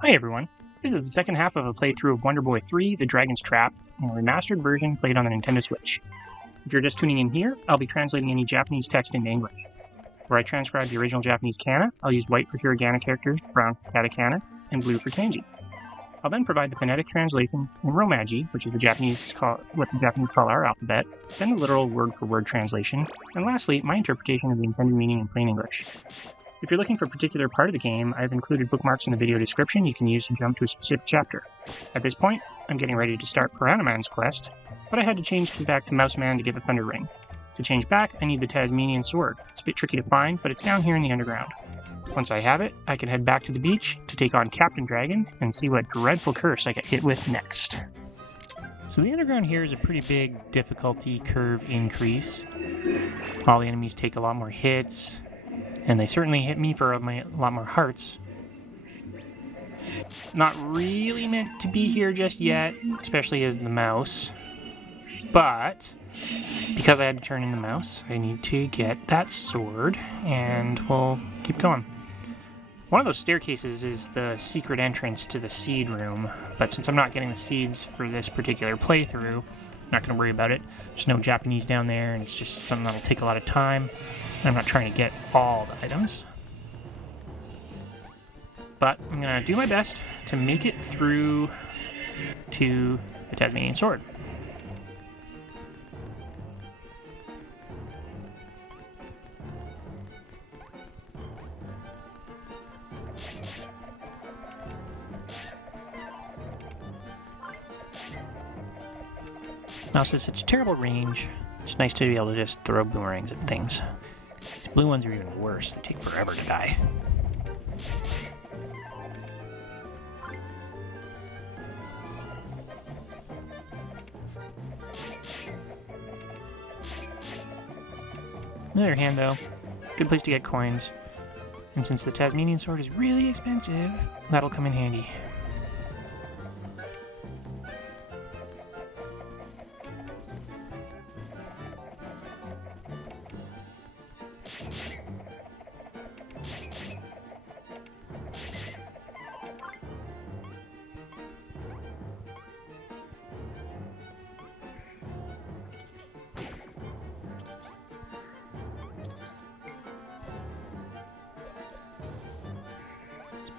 Hi everyone, this is the second half of a playthrough of Wonderboy 3, The Dragon's Trap, in a remastered version played on the Nintendo Switch. If you're just tuning in here, I'll be translating any Japanese text into English. Where I transcribe the original Japanese kana, I'll use white for hiragana characters, brown for katakana, and blue for kanji. I'll then provide the phonetic translation in Romaji, which is what the Japanese call our alphabet, then the literal word-for-word translation, and lastly, my interpretation of the intended meaning in plain English. If you're looking for a particular part of the game, I've included bookmarks in the video description you can use to jump to a specific chapter. At this point, I'm getting ready to start Piranaman's quest, but I had to change back to Mouseman to get the Thunder Ring. To change back, I need the Tasmanian Sword. It's a bit tricky to find, but it's down here in the underground. Once I have it, I can head back to the beach to take on Captain Dragon and see what dreadful curse I get hit with next. So the underground here is a pretty big difficulty curve increase. All the enemies take a lot more hits, and they certainly hit me for a lot more hearts. Not really meant to be here just yet, especially as the mouse. But because I had to turn in the mouse, I need to get that sword, and we'll keep going. One of those staircases is the secret entrance to the seed room, but since I'm not getting the seeds for this particular playthrough, I'm not going to worry about it. There's no Japanese down there, and it's just something that'll take a lot of time. I'm not trying to get all the items. But I'm going to do my best to make it through to the Tasmanian Sword. Also, it's such a terrible range. It's nice to be able to just throw boomerangs at things. These blue ones are even worse. They take forever to die. On the other hand, though, good place to get coins. And since the Tasmanian Sword is really expensive, that'll come in handy.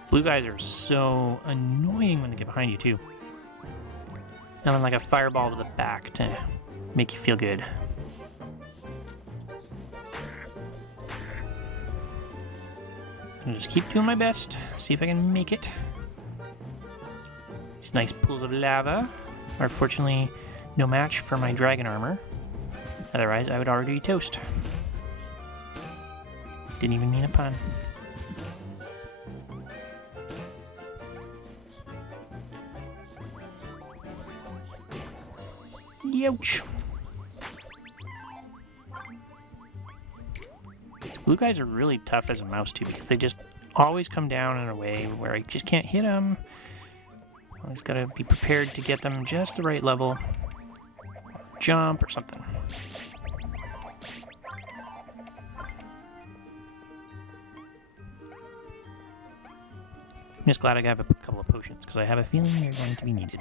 Blue guys are so annoying when they get behind you, too. Nothing like a fireball to the back to make you feel good. I'm just keep doing my best, see if I can make it. These nice pools of lava are fortunately no match for my dragon armor. Otherwise, I would already be toast. Didn't even mean a pun. Ouch. Blue guys are really tough as a mouse too, because they just always come down in a way where I just can't hit them. Always gotta be prepared to get them just the right level. Jump or something. I'm just glad I have a couple of potions, because I have a feeling they're going to be needed.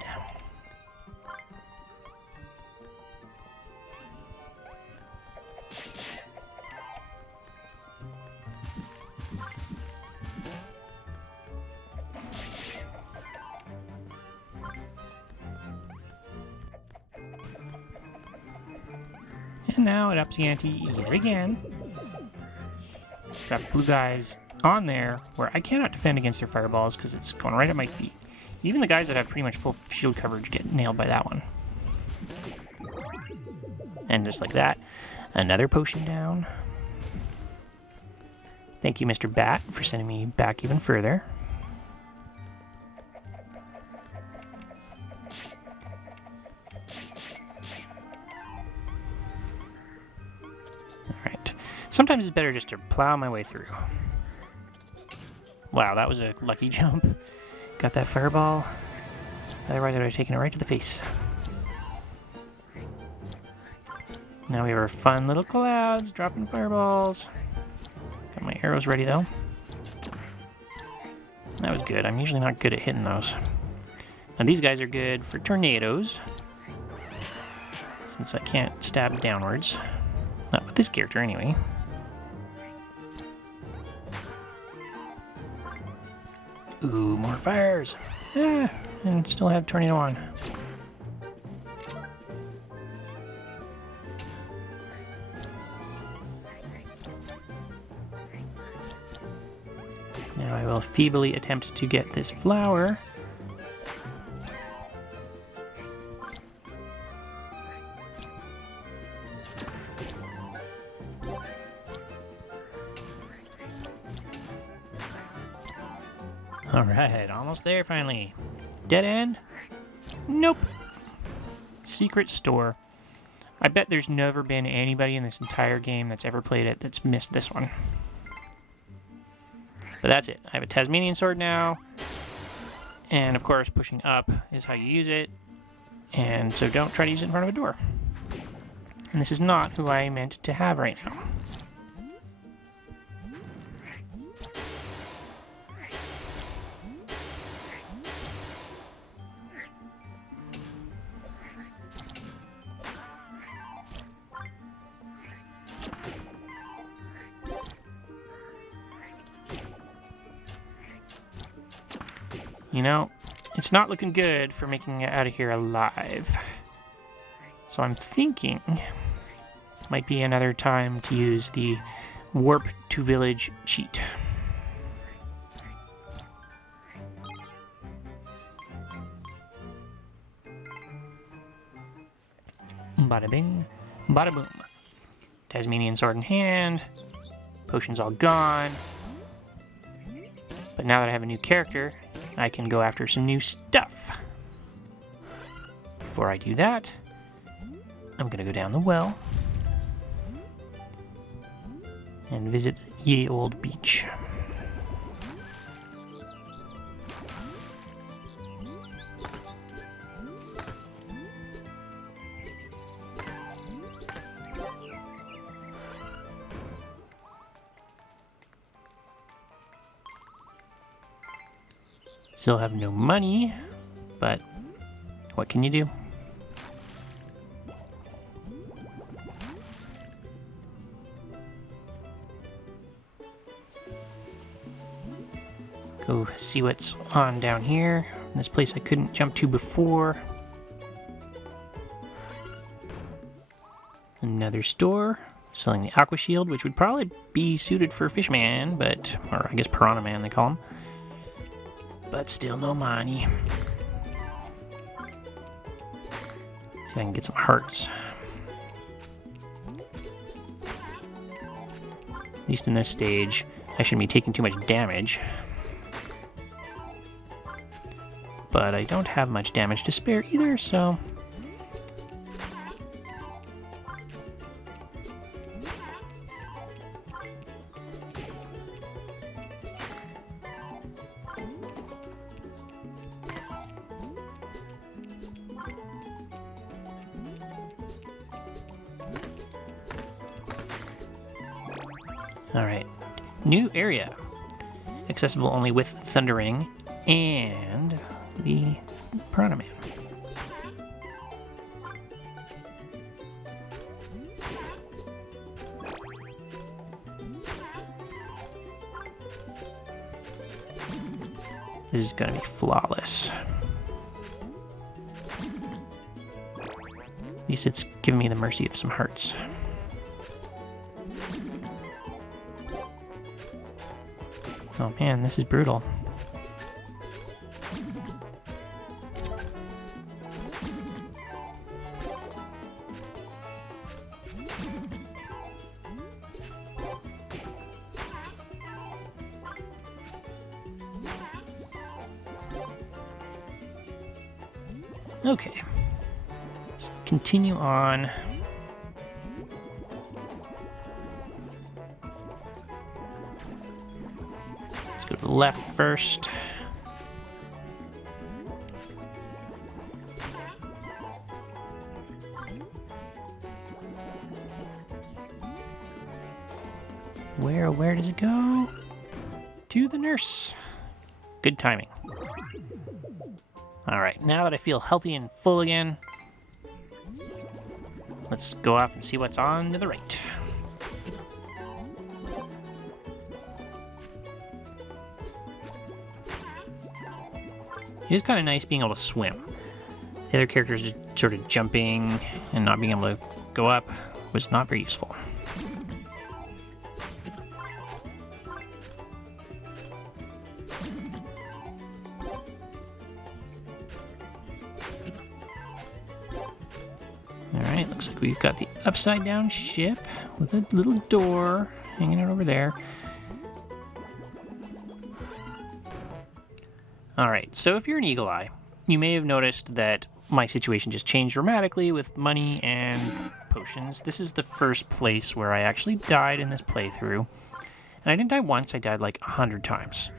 And now it ups the ante yet again. Got blue guys on there where I cannot defend against their fireballs because it's going right at my feet. Even the guys that have pretty much full shield coverage get nailed by that one. And just like that, another potion down. Thank you, Mr. Bat, for sending me back even further. Sometimes it's better just to plow my way through. Wow, that was a lucky jump. Got that fireball. Otherwise I would have taken it right to the face. Now we have our fun little clouds dropping fireballs. Got my arrows ready though. That was good. I'm usually not good at hitting those. Now these guys are good for tornadoes, since I can't stab downwards. Not with this character, anyway. Ooh, more fires! And still have tornado on. Now I will feebly attempt to get this flower. Alright, almost there finally. Dead end? Nope. Secret store. I bet there's never been anybody in this entire game that's ever played it that's missed this one. But that's it. I have a Tasmanian sword now. And of course, pushing up is how you use it. And so don't try to use it in front of a door. And this is not who I meant to have right now. You know, it's not looking good for making it out of here alive. So I'm thinking might be another time to use the warp to village cheat. Bada bing, bada boom. Tasmanian sword in hand, potions all gone. But now that I have a new character, I can go after some new stuff. Before I do that, I'm gonna go down the well and visit ye old beach. Still have no money, but what can you do? Go see what's on down here. In this place I couldn't jump to before. Another store selling the Aqua Shield, which would probably be suited for Fishman, but, or I guess Piranha Man they call him. But still no money. See if I can get some hearts. At least in this stage, I shouldn't be taking too much damage. But I don't have much damage to spare either, so... Alright, new area. Accessible only with Thundering and the Piranha Man. This is gonna be flawless. At least it's giving me the mercy of some hearts. Oh man, this is brutal. Okay, let's continue on. Let's go to the left first. Where does it go? To the nurse. Good timing. Alright, now that I feel healthy and full again, let's go off and see what's on to the right. It is kind of nice being able to swim. The other characters just sort of jumping and not being able to go up was not very useful. Alright, looks like we've got the upside down ship with a little door hanging out over there. Alright, so if you're an Eagle Eye, you may have noticed that my situation just changed dramatically with money and potions. This is the first place where I actually died in this playthrough. And I didn't die once, I died like 100 times.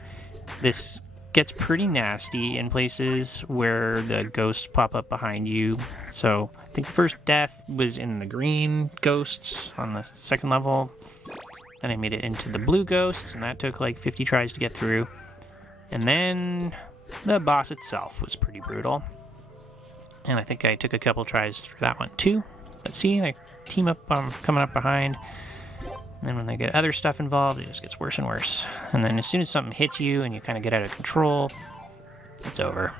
This gets pretty nasty in places where the ghosts pop up behind you. So I think the first death was in the green ghosts on the second level. Then I made it into the blue ghosts, and that took like 50 tries to get through. And then the boss itself was pretty brutal. And I think I took a couple tries for that one too. But see, they team up coming up behind. And then when they get other stuff involved, it just gets worse and worse. And then as soon as something hits you and you kind of get out of control, it's over.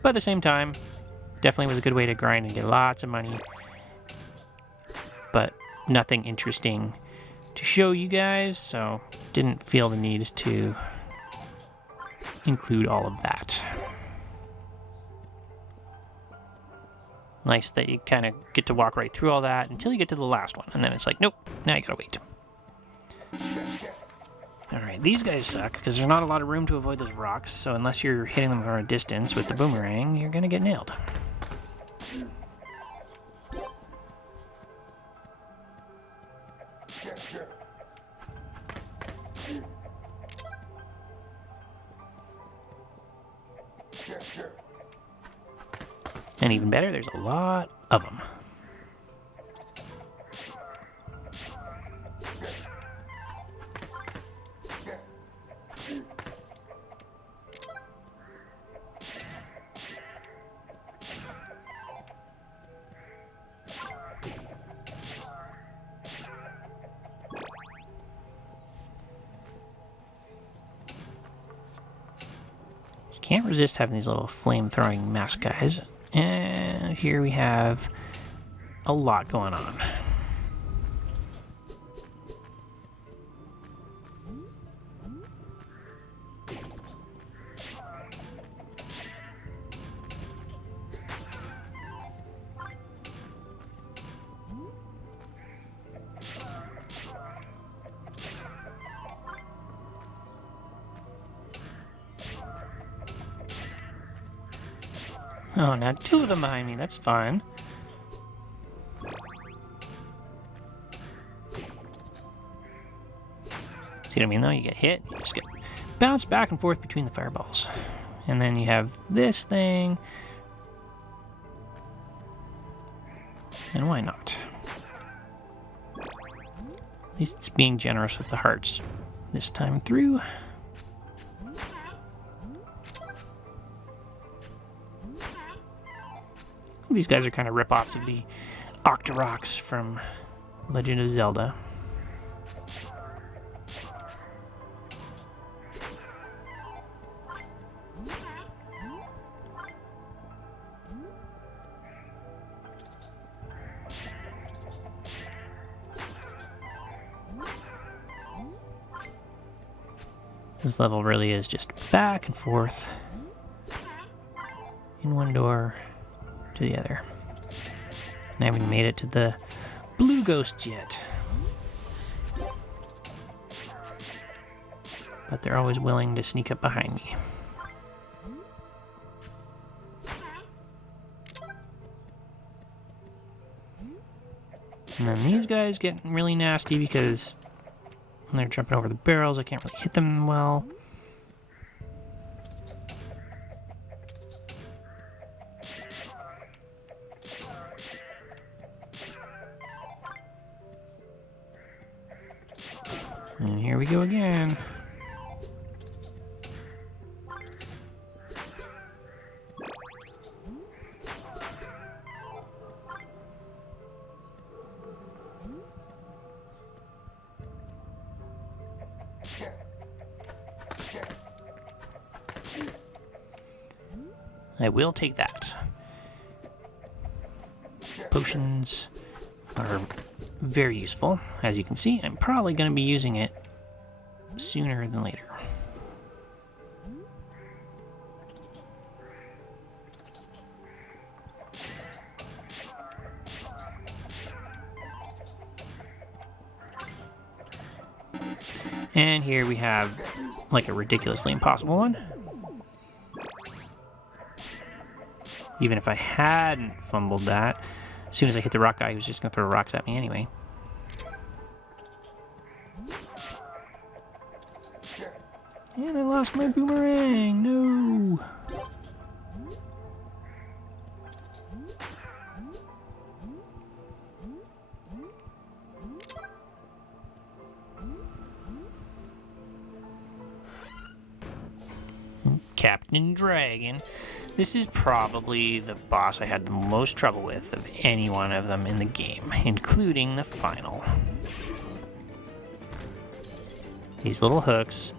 But at the same time, definitely was a good way to grind and get lots of money. But nothing interesting to show you guys, so didn't feel the need to include all of that. Nice that you kind of get to walk right through all that until you get to the last one, and then it's like, nope, now you gotta wait. Alright, these guys suck, because there's not a lot of room to avoid those rocks, so unless you're hitting them from a distance with the boomerang, you're gonna get nailed. And even better, there's a lot of them. Can't resist having these little flame-throwing mask guys. And here we have a lot going on. Oh, now two of them behind me. That's fine. See what I mean, though? You get hit, you just get bounced back and forth between the fireballs. And then you have this thing. And why not? At least it's being generous with the hearts this time through. These guys are kind of rip-offs of the Octoroks from Legend of Zelda. This level really is just back and forth in one door to the other. And I haven't made it to the blue ghosts yet. But they're always willing to sneak up behind me. And then these guys get really nasty because when they're jumping over the barrels, I can't really hit them well. And here we go again. I will take that. Potions are very useful. As you can see, I'm probably going to be using it sooner than later. And here we have like a ridiculously impossible one. Even if I hadn't fumbled that, as soon as I hit the rock guy, he was just going to throw rocks at me anyway. And I lost my boomerang! No! Captain Dragon. This is probably the boss I had the most trouble with of any one of them in the game, including the final. These little hooks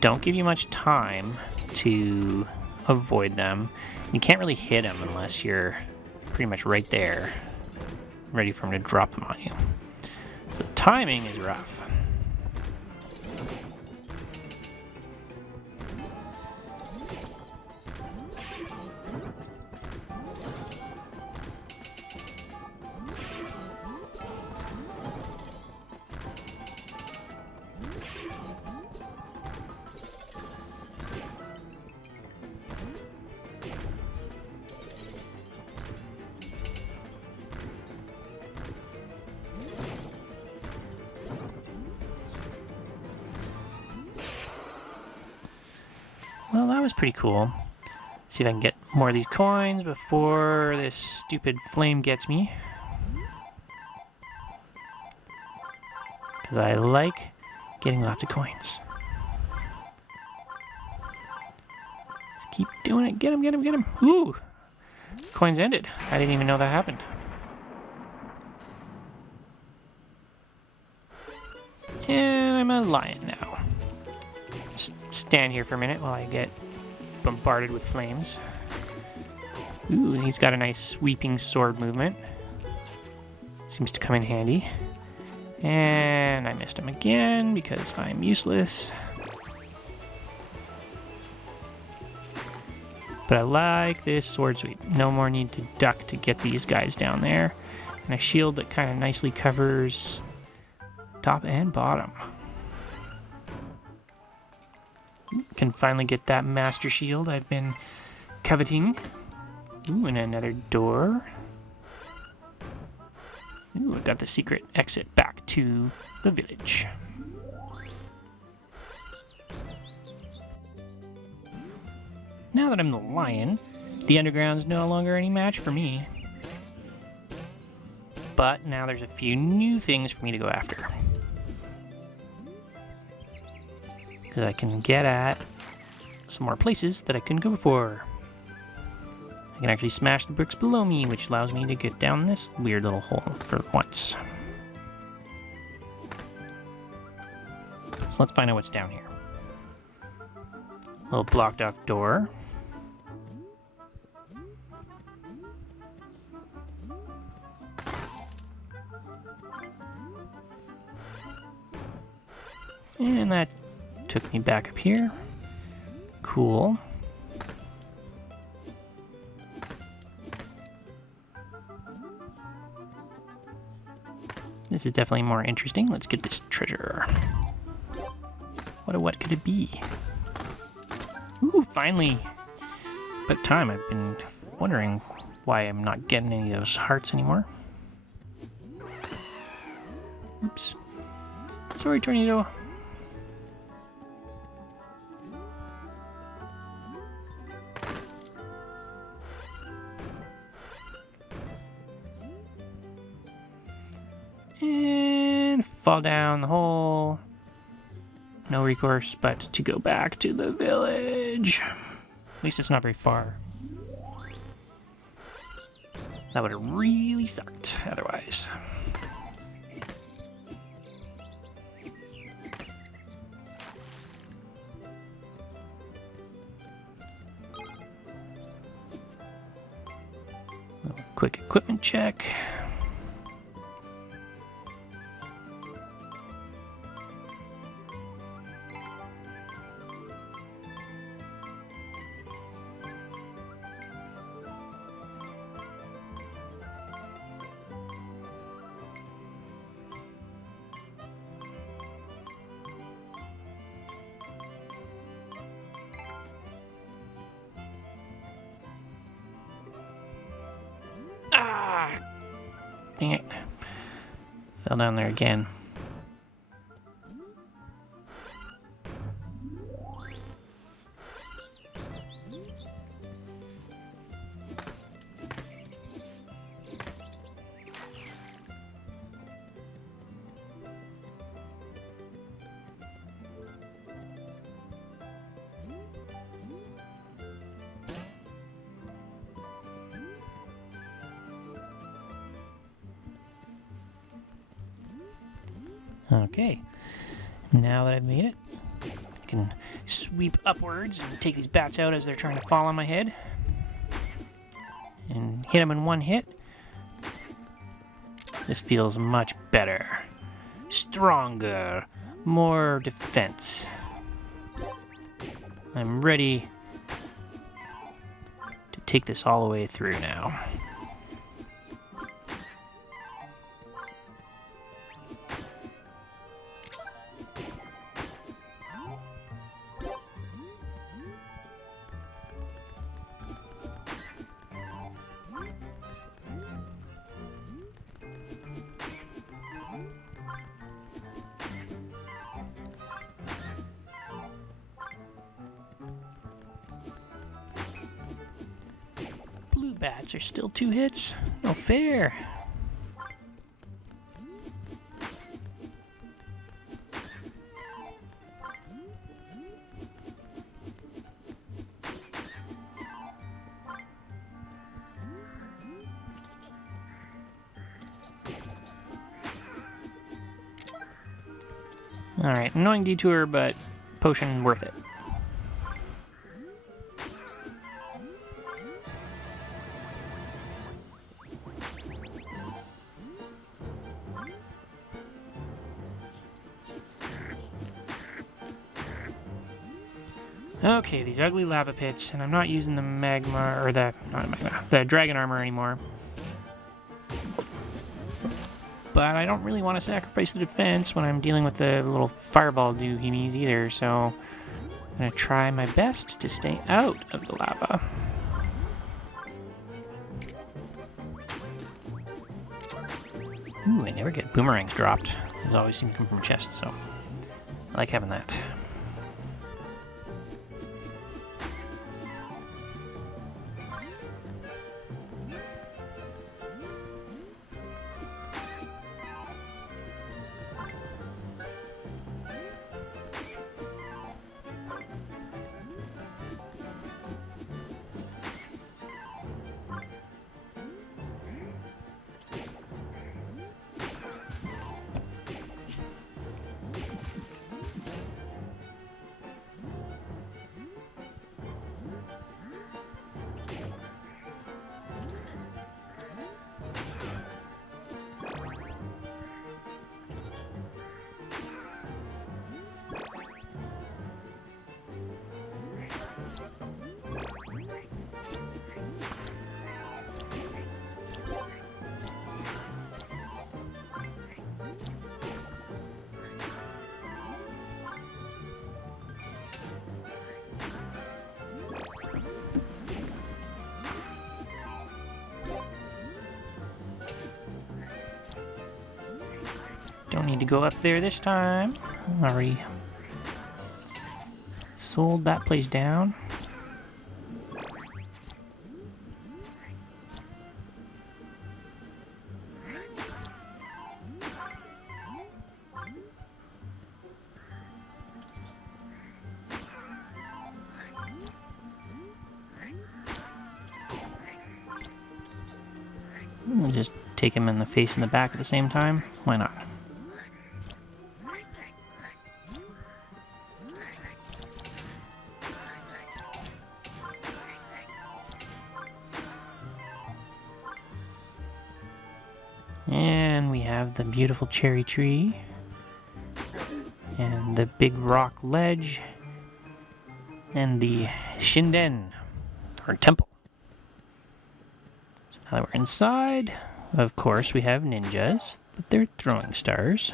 don't give you much time to avoid them. You can't really hit them unless you're pretty much right there, ready for them to drop them on you. So the timing is rough. Well, that was pretty cool. See if I can get more of these coins before this stupid flame gets me. Because I like getting lots of coins. Let's keep doing it. Get him, get him, get him. Ooh! Coins ended. I didn't even know that happened. And I'm a lion now. Stand here for a minute while I get bombarded with flames. Ooh, he's got a nice sweeping sword movement. Seems to come in handy. And I missed him again because I'm useless. But I like this sword sweep. No more need to duck to get these guys down there. And a shield that kind of nicely covers top and bottom. Can finally get that master shield I've been coveting. Ooh, and another door. Ooh, I got the secret exit back to the village. Now that I'm the lion, the underground's no longer any match for me. But now there's a few new things for me to go after. Because I can get at some more places that I couldn't go before. I can actually smash the bricks below me, which allows me to get down this weird little hole for once. So let's find out what's down here. A little blocked off door. And that took me back up here. Cool. This is definitely more interesting. Let's get this treasure. What could it be? Ooh, finally! About time. I've been wondering why I'm not getting any of those hearts anymore. Oops. Sorry, tornado. And fall down the hole. no recourse but to go back to the village. At least it's not very far. That would have really sucked otherwise. Quick equipment check. Ah! Dang it. Fell down there again. Okay, now that I've made it, I can sweep upwards and take these bats out as they're trying to fall on my head. And hit them in one hit. This feels much better. Stronger. More defense. I'm ready to take this all the way through now. Blue bats are still 2 hits? No fair. Alright, annoying detour, but potion worth it. Okay, these ugly lava pits, and I'm not using the magma, or the, not magma, the dragon armor anymore. But I don't really want to sacrifice the defense when I'm dealing with the little fireball doohiemies either, so I'm going to try my best to stay out of the lava. Ooh, I never get boomerangs dropped. Those always seem to come from a chest, so I like having that. Don't need to go up there this time. Already sold that place down. We'll just take him in the face and the back at the same time. Why not? And we have the beautiful cherry tree. And the big rock ledge. And the Shinden, or temple. So now that we're inside, of course we have ninjas, but they're throwing stars.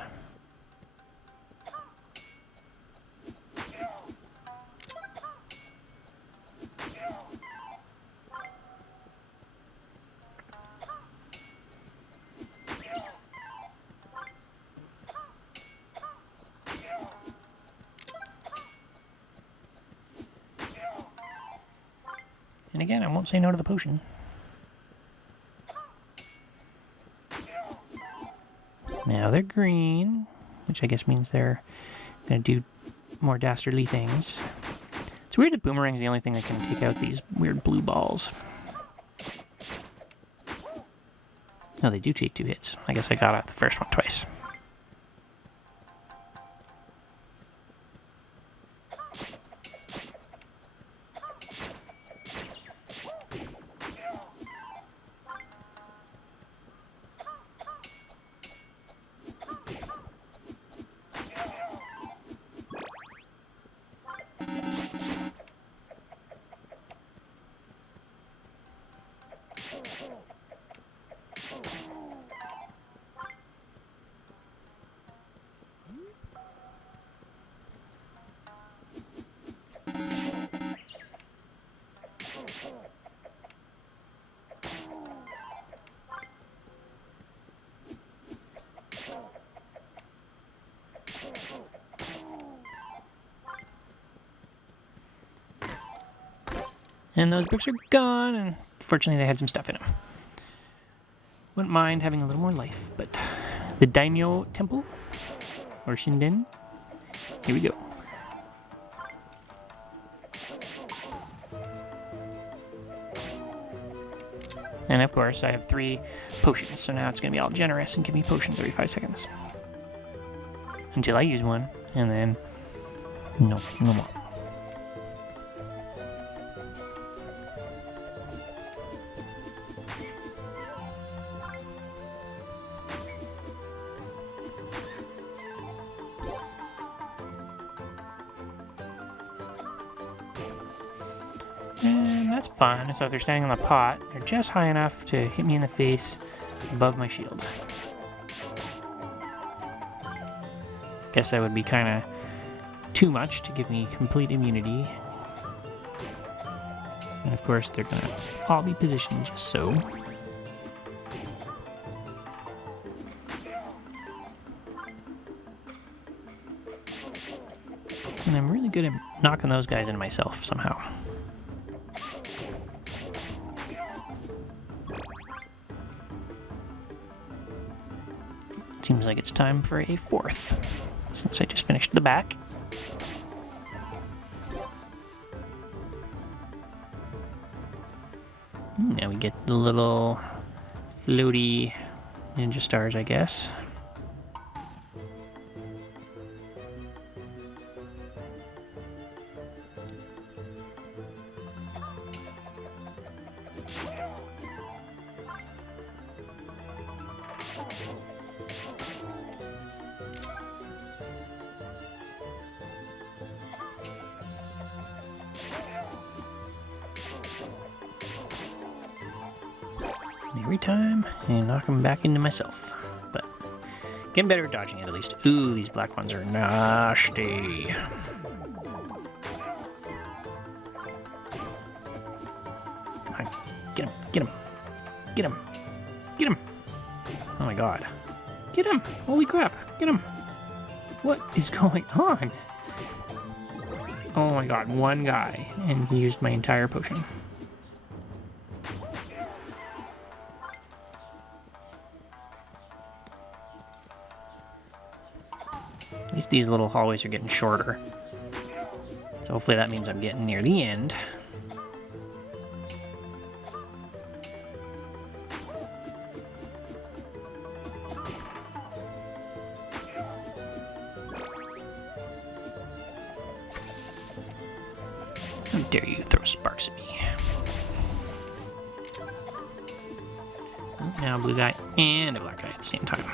And again, I won't say no to the potion. Now they're green, which I guess means they're going to do more dastardly things. It's weird that Boomerang's the only thing that can take out these weird blue balls. Oh, they do take 2 hits. I guess I got out the first one twice. And those bricks are gone, and fortunately they had some stuff in them. Wouldn't mind having a little more life, but the Daimyo Temple, or Shinden, here we go. And of course I have 3 potions, so now it's going to be all generous and give me potions every 5 seconds. Until I use one, and then no more. And that's fun. So if they're standing on the pot, they're just high enough to hit me in the face above my shield. Guess that would be kind of too much to give me complete immunity. And of course, they're going to all be positioned just so. And I'm really good at knocking those guys into myself somehow. Seems like it's time for a 4th, since I just finished the back. Now we get the little floaty ninja stars, I guess. Every time, and knock them back into myself. But getting better at dodging it at least. Ooh, these black ones are nasty. Come on, get him, get him, get him, get him. Oh my god. Get him! Holy crap, get him! What is going on? Oh my god, one guy, and he used my entire potion. At least these little hallways are getting shorter. So hopefully that means I'm getting near the end. How dare you throw sparks at me? Oh, now a blue guy and a black guy at the same time.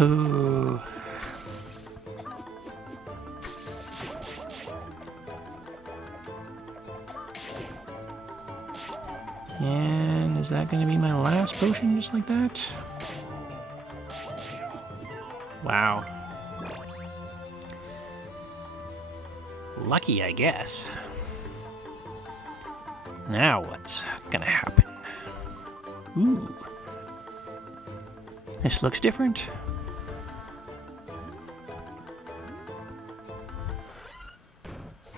Ooh. And is that going to be my last potion just like that? Wow. Lucky, I guess. Now what's gonna happen? Ooh. This looks different.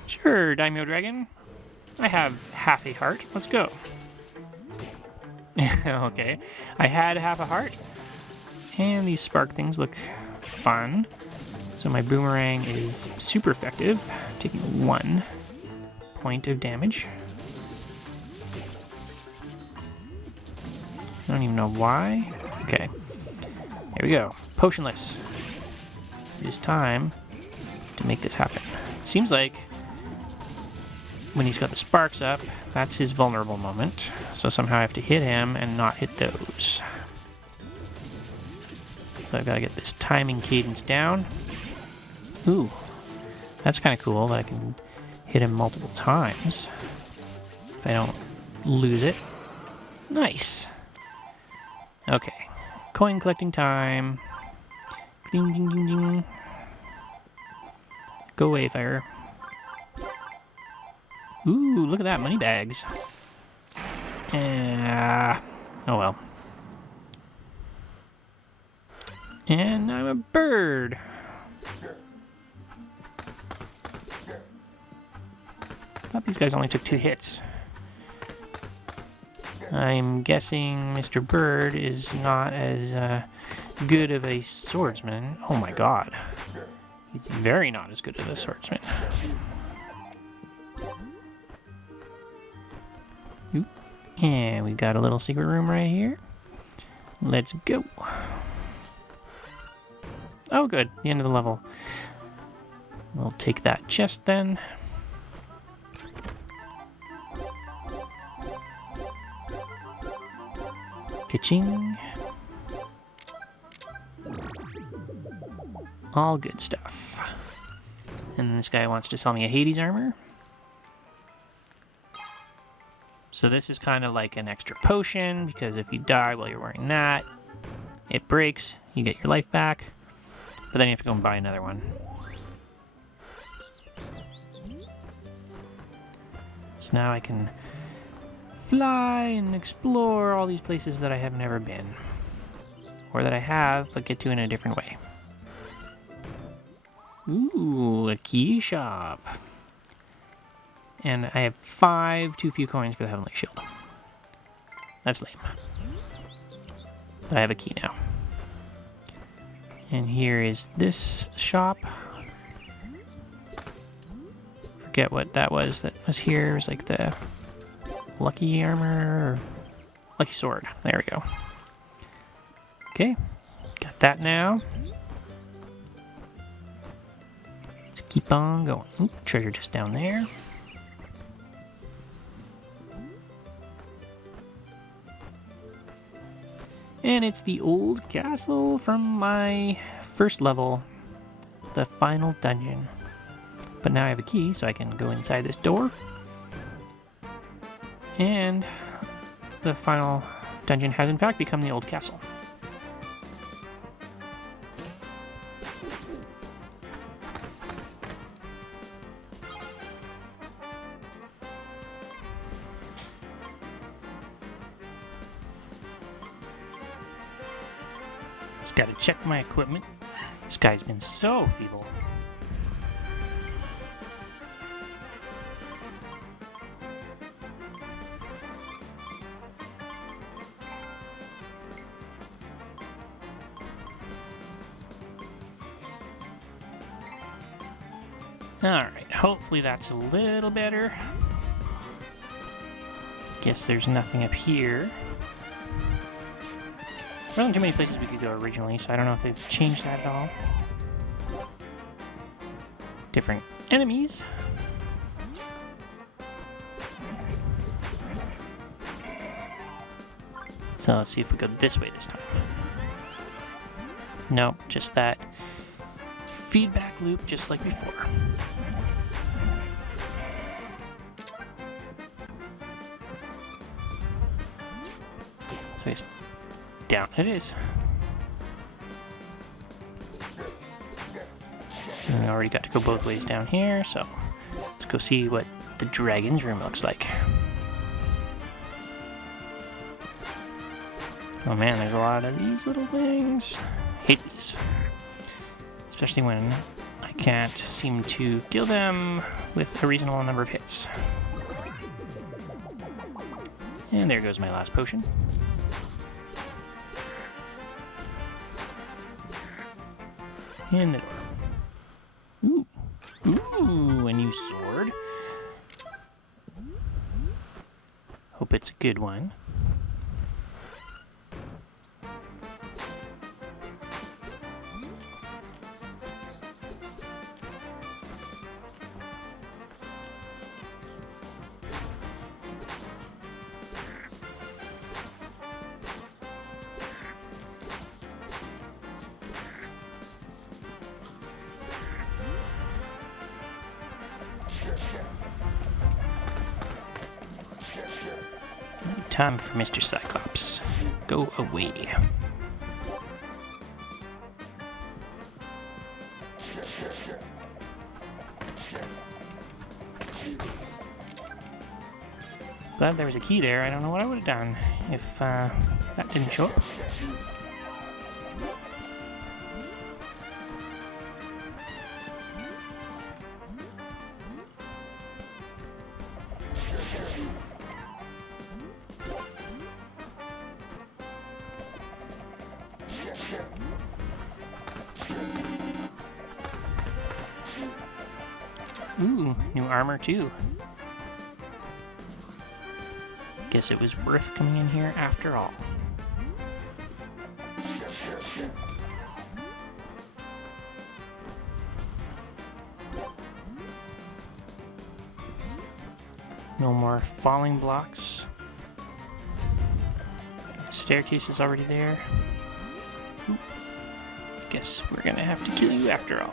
Sure, Daimyo Dragon. I have half a heart. Let's go. Okay. I had half a heart. And these spark things look fun. So my boomerang is super effective, taking 1 point of damage. I don't even know why. Okay. Here we go. Potionless. It is time to make this happen. It seems like when he's got the sparks up, that's his vulnerable moment. So somehow I have to hit him and not hit those. So I've got to get this timing cadence down. Ooh, that's kind of cool that I can hit him multiple times if I don't lose it. Nice. Okay, coin collecting time. Ding, ding, ding, ding. Go away, fire. Ooh, look at that, money bags. Oh well. And I'm a bird. Thought these guys only took 2 hits. I'm guessing Mr. Bird is not as good of a swordsman. Oh my god. He's very not as good of a swordsman. Oop. And we've got a little secret room right here. Let's go. Oh good, the end of the level. We'll take that chest then. Ka-ching. All good stuff. And this guy wants to sell me a Hades armor. So this is kind of like an extra potion, because if you die while you're wearing that, it breaks, you get your life back, but then you have to go and buy another one. So now I can fly and explore all these places that I have never been. Or that I have, but get to in a different way. Ooh, a key shop. And I have 5 too few coins for the Heavenly Shield. That's lame. But I have a key now. And here is this shop. Forget what that was here. It was like the lucky armor, or lucky sword. There we go. Okay, got that now. Let's keep on going. Ooh, treasure just down there. And it's the old castle from my first level, the final dungeon. But now I have a key, so I can go inside this door. And the final dungeon has in fact become the old castle. Just gotta check my equipment. This guy's been so feeble. Alright, hopefully that's a little better. Guess there's nothing up here. There wasn't too many places we could go originally, so I don't know if they've changed that at all. Different enemies. So let's see if we go this way this time. Nope, just that feedback loop just like before. So it's down it is. And we already got to go both ways down here, so let's go see what the dragon's room looks like. Oh man, there's a lot of these little things. Hate these. Especially when I can't seem to kill them with a reasonable number of hits. And there goes my last potion. And the door. Ooh. Ooh, a new sword. Hope it's a good one. Time for Mr. Cyclops. Go away. Glad there was a key there. I don't know what I would have done if that didn't show up. Ooh, new armor too. Guess it was worth coming in here after all. No more falling blocks. Staircase is already there. Ooh. Guess we're gonna have to kill you after all.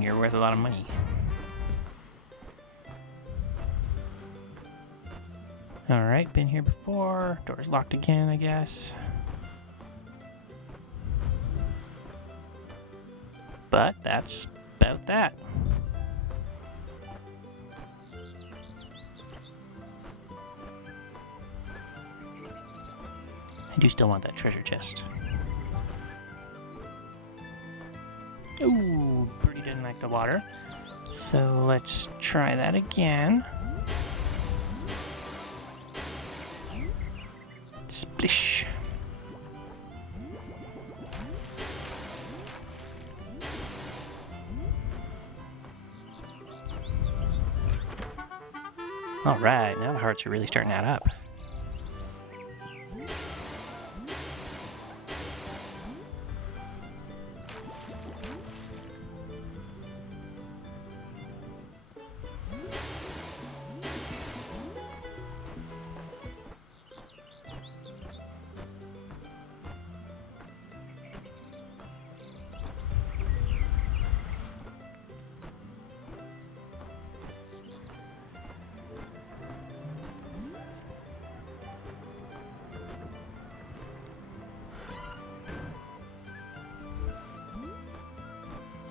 You're worth a lot of money. Alright, been here before. Door's locked again, I guess. But that's about that. I do still want that treasure chest. Ooh, birdie didn't like the water. So let's try that again. Splish. All right, now the hearts are really starting to add up.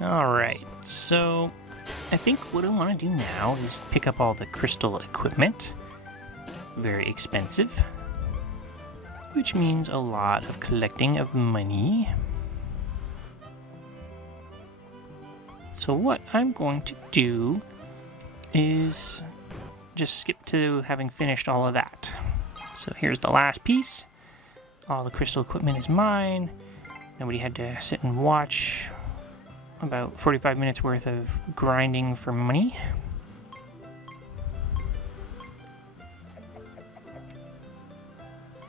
Alright, so I think what I want to do now is pick up all the crystal equipment. Very expensive. Which means a lot of collecting of money. So what I'm going to do is just skip to having finished all of that. So here's the last piece. All the crystal equipment is mine. Nobody had to sit and watch about 45 minutes worth of grinding for money.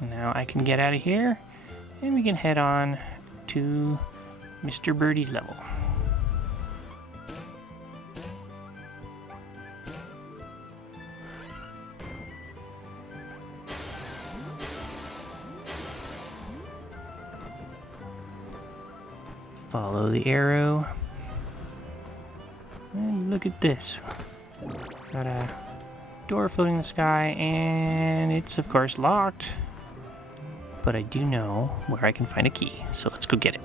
Now I can get out of here and we can head on to Mr. Birdie's level. Follow the arrow. And look at this. Got a door floating in the sky, and it's of course locked. But I do know where I can find a key, so let's go get it.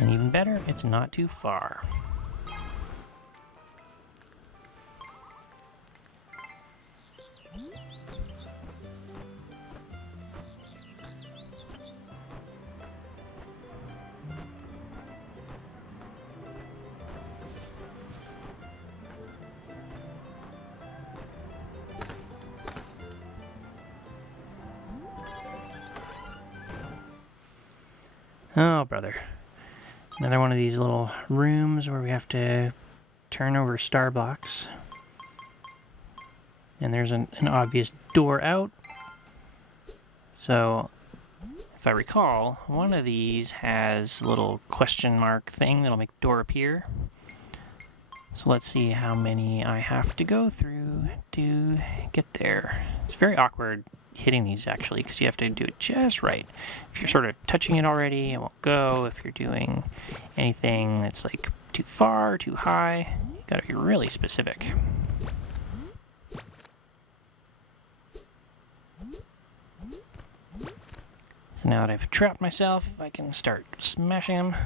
And even better, it's not too far. Oh, brother. Another one of these little rooms where we have to turn over star blocks. And there's an obvious door out. So, if I recall, one of these has a little question mark thing that'll make the door appear. So let's see how many I have to go through to get there. It's very awkward hitting these actually, because you have to do it just right. If you're sort of touching it already, it won't go. If you're doing anything that's like too far, too high, you gotta be really specific. So now that I've trapped myself, I can start smashing them.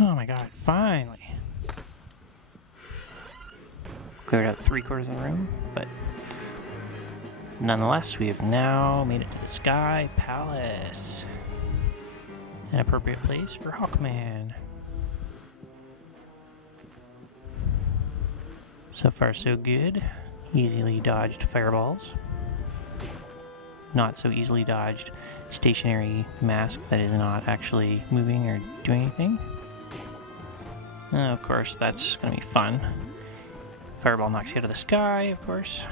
Oh my god, finally! Cleared out 3/4 of the room, but nonetheless, we have now made it to the Sky Palace. An appropriate place for Hawkman. So far, so good. Easily dodged fireballs. Not so easily dodged stationary mask that is not actually moving or doing anything. Of course, that's going to be fun. Fireball knocks you out of the sky, of course.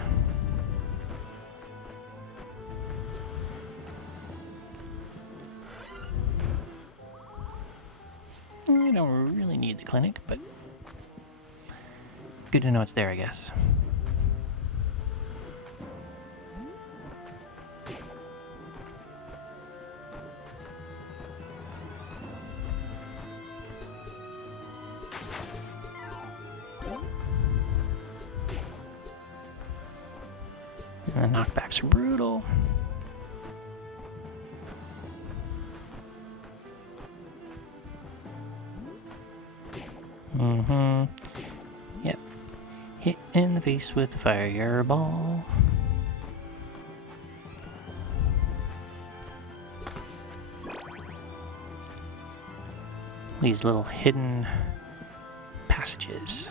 I don't really need the clinic, but good to know it's there, I guess. And the knockbacks are brutal. Yep. Hit in the face with the fireball. These little hidden passages.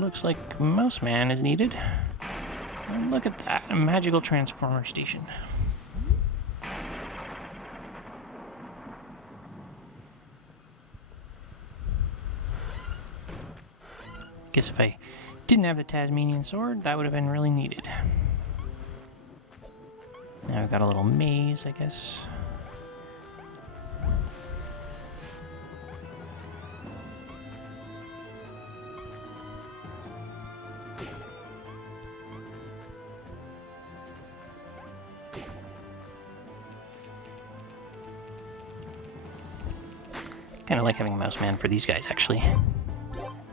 Looks like Mouse Man is needed. And look at that, a magical transformer station. Guess if I didn't have the Tasmanian sword, that would have been really needed. Now we've got a little maze, I guess. Kind of like having Mouse Man for these guys, actually.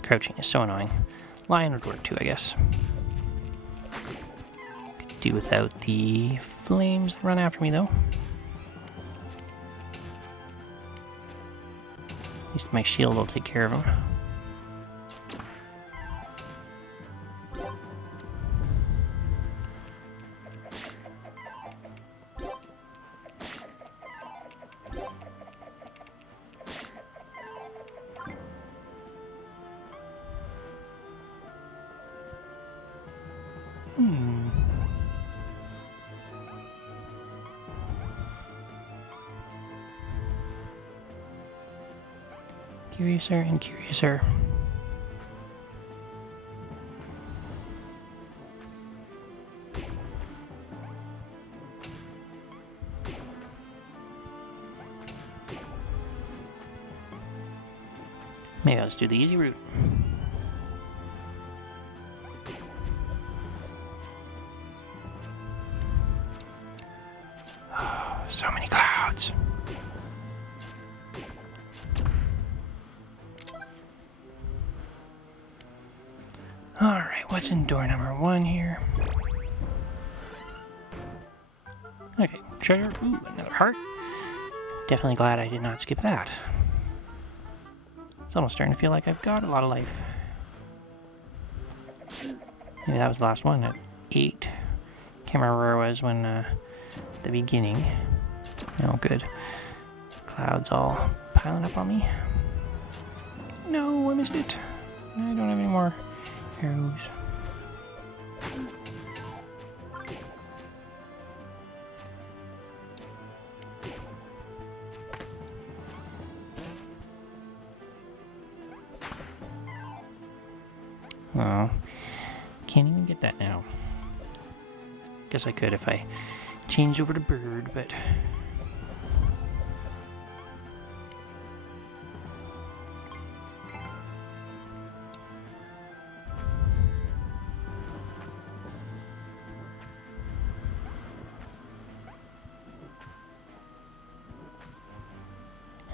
Crouching is so annoying. Lion would work too, I guess. Could do without the flames that run after me, though. At least my shield will take care of them. Curiouser and curiouser. Maybe I'll just do the easy route. Oh, so many clouds. Alright, what's in door number 1 here? Okay, treasure. Ooh, another heart. Definitely glad I did not skip that. It's almost starting to feel like I've got a lot of life. Maybe that was the last one at 8. Can't remember where I was when, the beginning. Oh, good. Clouds all piling up on me. No, I missed it. I don't have any more arrows. Oh, can't even get that now. Guess I could if I changed over to bird, but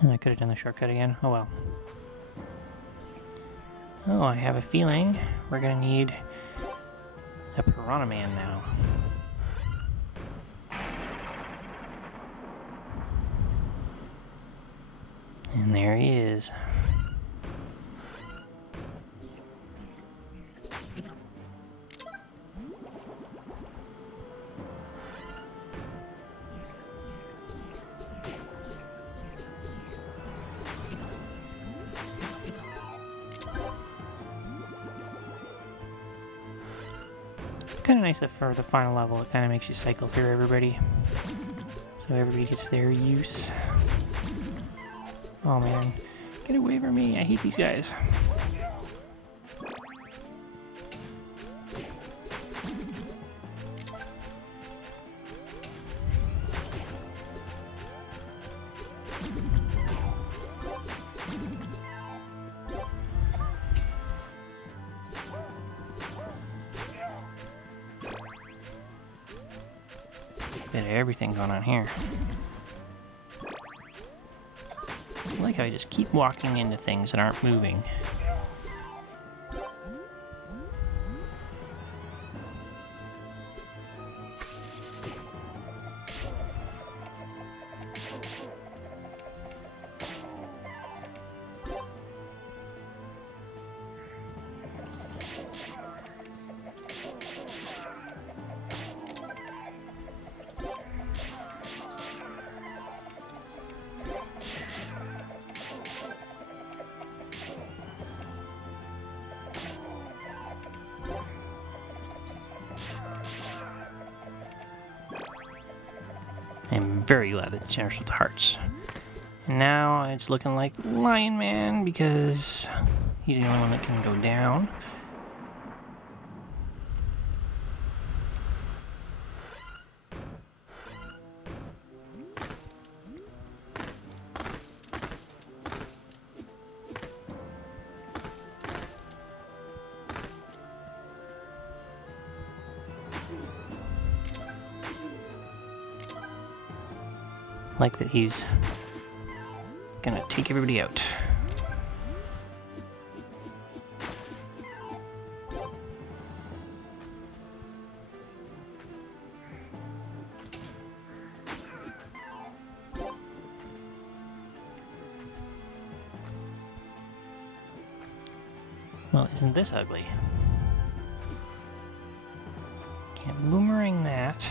I could have done the shortcut again. Oh well. Oh, I have a feeling we're gonna need a Piranha Man now. And there he is. Kind of nice that for the final level it kind of makes you cycle through everybody, so everybody gets their use. Oh man, get away from me, I hate these guys. Bit of everything going on here. like how I just keep walking into things that aren't moving. I'm very glad that it's generous with the hearts. And now it's looking like Lion Man because he's the only one that can go down. Like that he's gonna take everybody out. Well, isn't this ugly? Can't boomerang that.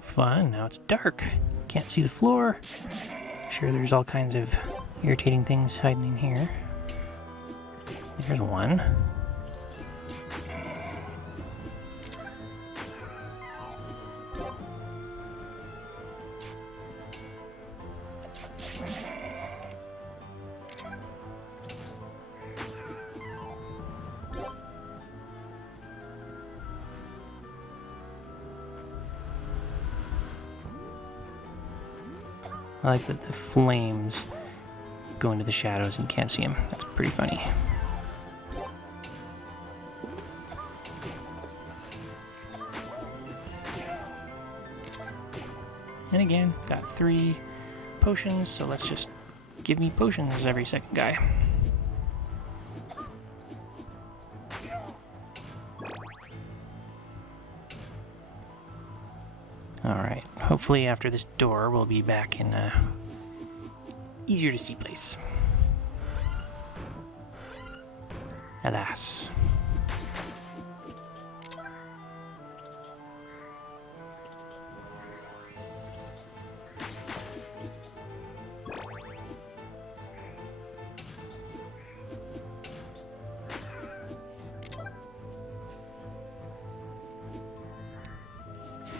Fun, now it's dark. Can't see the floor. Sure, there's all kinds of irritating things hiding in here. There's one. I like that the flames go into the shadows and you can't see them. That's pretty funny. And again, got 3 potions, so let's just give me potions every second guy. Alright, hopefully after this door we'll be back in a easier to see place. Alas.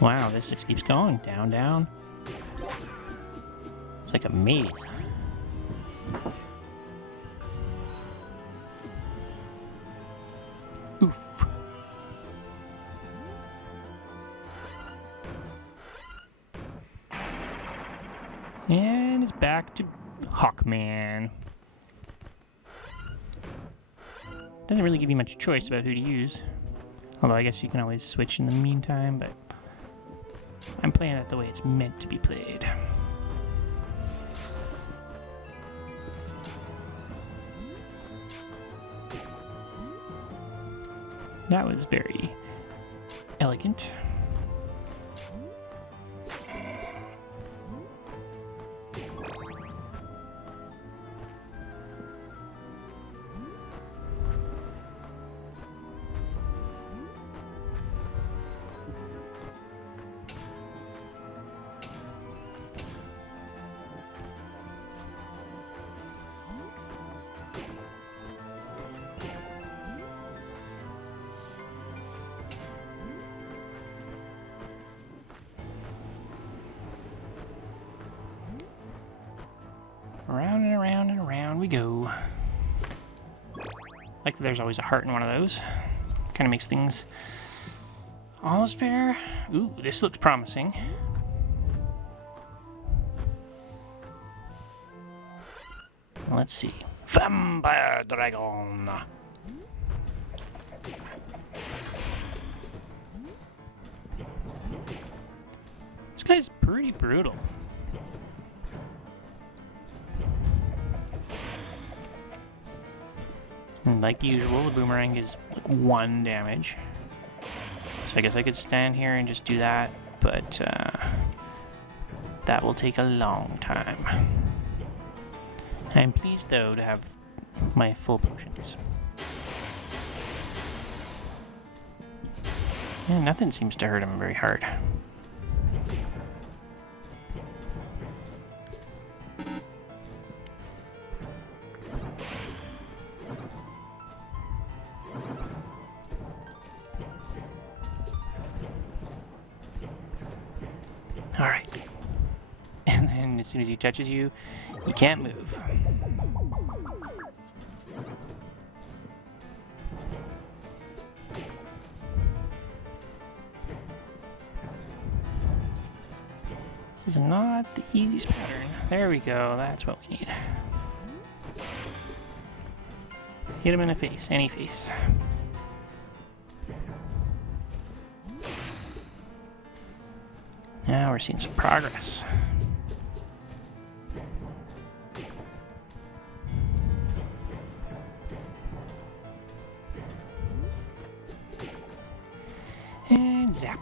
Wow, this just keeps going. Down, down. It's like a maze. Oof. And it's back to Hawkman. Doesn't really give you much choice about who to use. Although I guess you can always switch in the meantime, but I'm playing it the way it's meant to be played. That was very elegant. Around and around and around we go. Like that there's always a heart in one of those. Kind of makes things All's fair. Ooh, this looks promising. Let's see. Vampire Dragon. This guy's pretty brutal. And like usual, the boomerang is like 1 damage. So I guess I could stand here and just do that, but that will take a long time. I'm pleased though to have my full potions. Yeah, nothing seems to hurt him very hard. Alright. And then as soon as he touches you, you can't move. This is not the easiest pattern. There we go, that's what we need. Hit him in the face, any face. Now we're seeing some progress. And zap.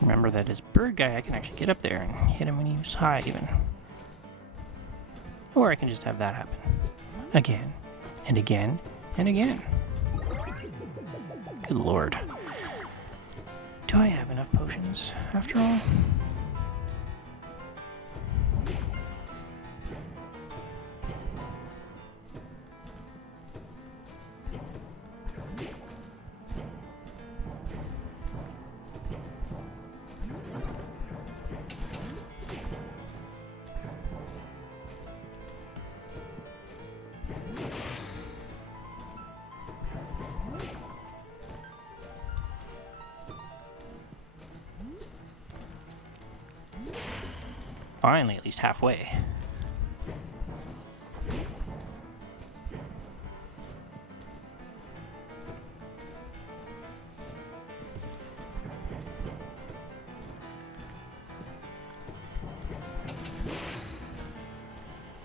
Remember that as bird guy, I can actually get up there and hit him when he's high even. Or I can just have that happen. Again, and again, and again. Good lord. Do I have enough potions, after all? Finally, at least halfway.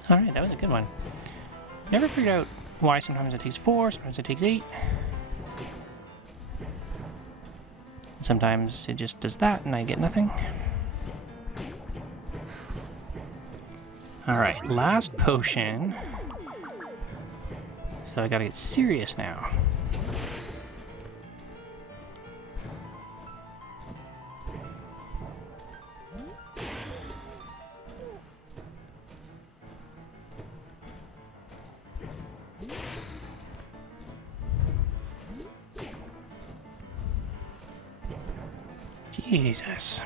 Alright, that was a good one. Never figured out why sometimes it takes 4, sometimes it takes 8. Sometimes it just does that and I get nothing. Alright, last potion. So I gotta get serious now. Jesus.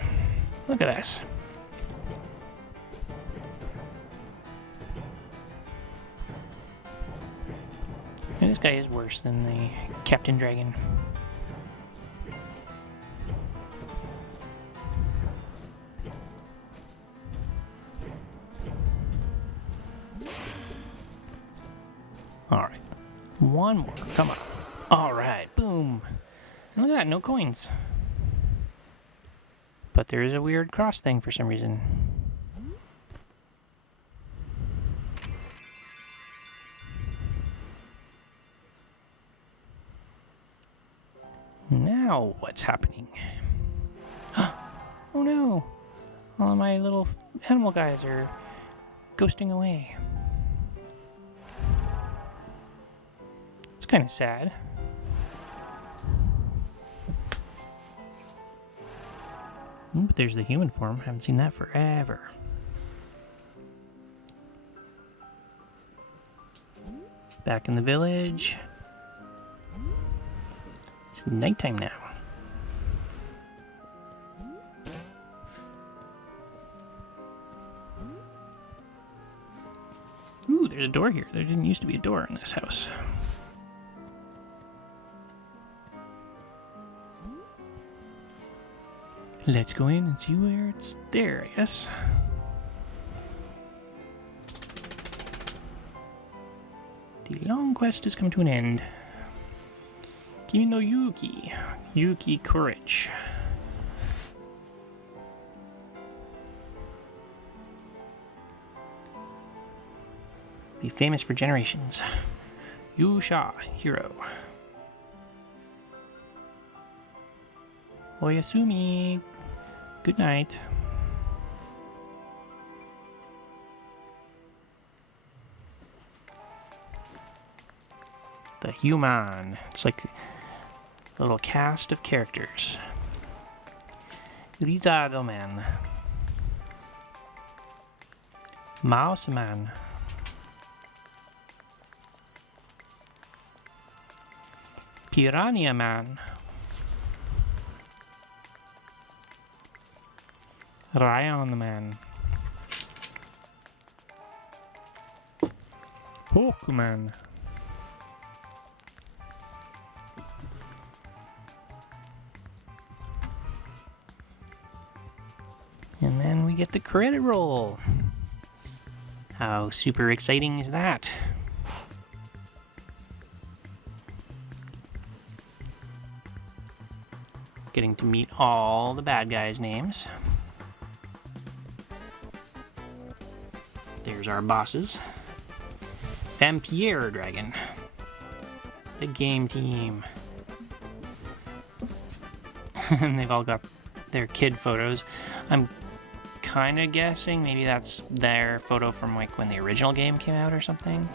Look at this. And this guy is worse than the Captain Dragon. Alright. One more. Come on. Alright. Boom. And look at that. No coins. But there is a weird cross thing for some reason. Now what's happening? Oh no! All of my little animal guys are ghosting away. It's kind of sad. But there's the human form. Haven't seen that forever. Back in the village. It's nighttime now. there's a door here. There didn't used to be a door in this house. Let's go in and see where it's there, I guess. The long quest has come to an end. Kimi no Yuki. Yuki Courage. Be famous for generations. Yusha, hero. Oyasumi. Good night. The human. It's like a little cast of characters. Rizado Man. Mouse Man. Piranha Man. Ryan Man. Pokemon. And then we get the credit roll. How super exciting is that? Getting to meet all the bad guys' names. There's our bosses. Vampire Dragon. The game team. And they've all got their kid photos. I'm kind of guessing maybe that's their photo from like when the original game came out or something.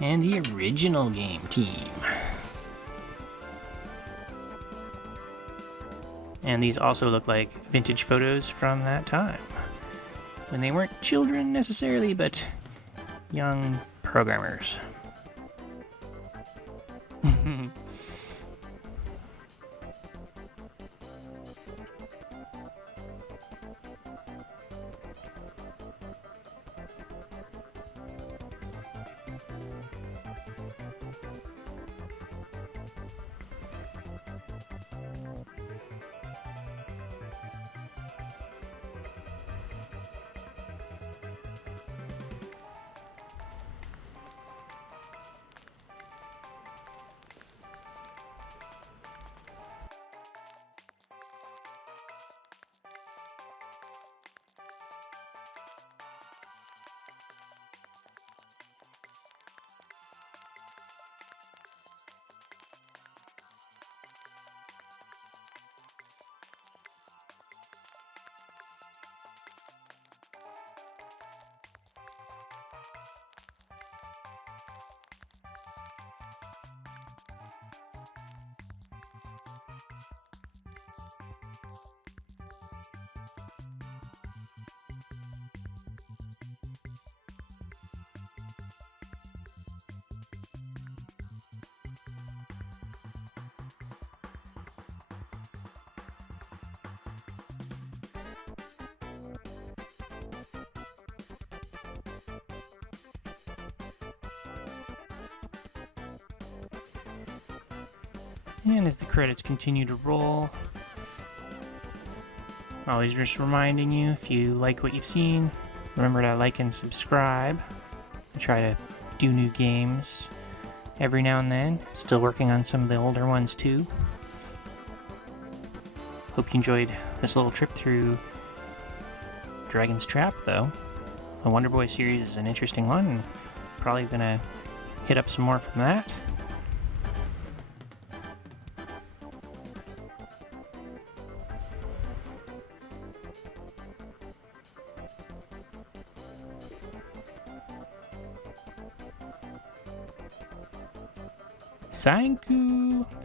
And the original game team. And these also look like vintage photos from that time. When they weren't children necessarily, but young programmers. And as the credits continue to roll, always just reminding you, if you like what you've seen, remember to like and subscribe. I try to do new games every now and then. Still working on some of the older ones too. Hope you enjoyed this little trip through Dragon's Trap, though. The Wonderboy series is an interesting one, and probably gonna hit up some more from that.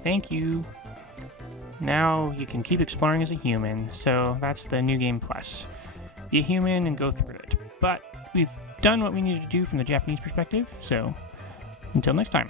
Thank you. Now you can keep exploring as a human, so that's the New Game Plus. Be a human and go through it. But we've done what we needed to do from the Japanese perspective, so until next time.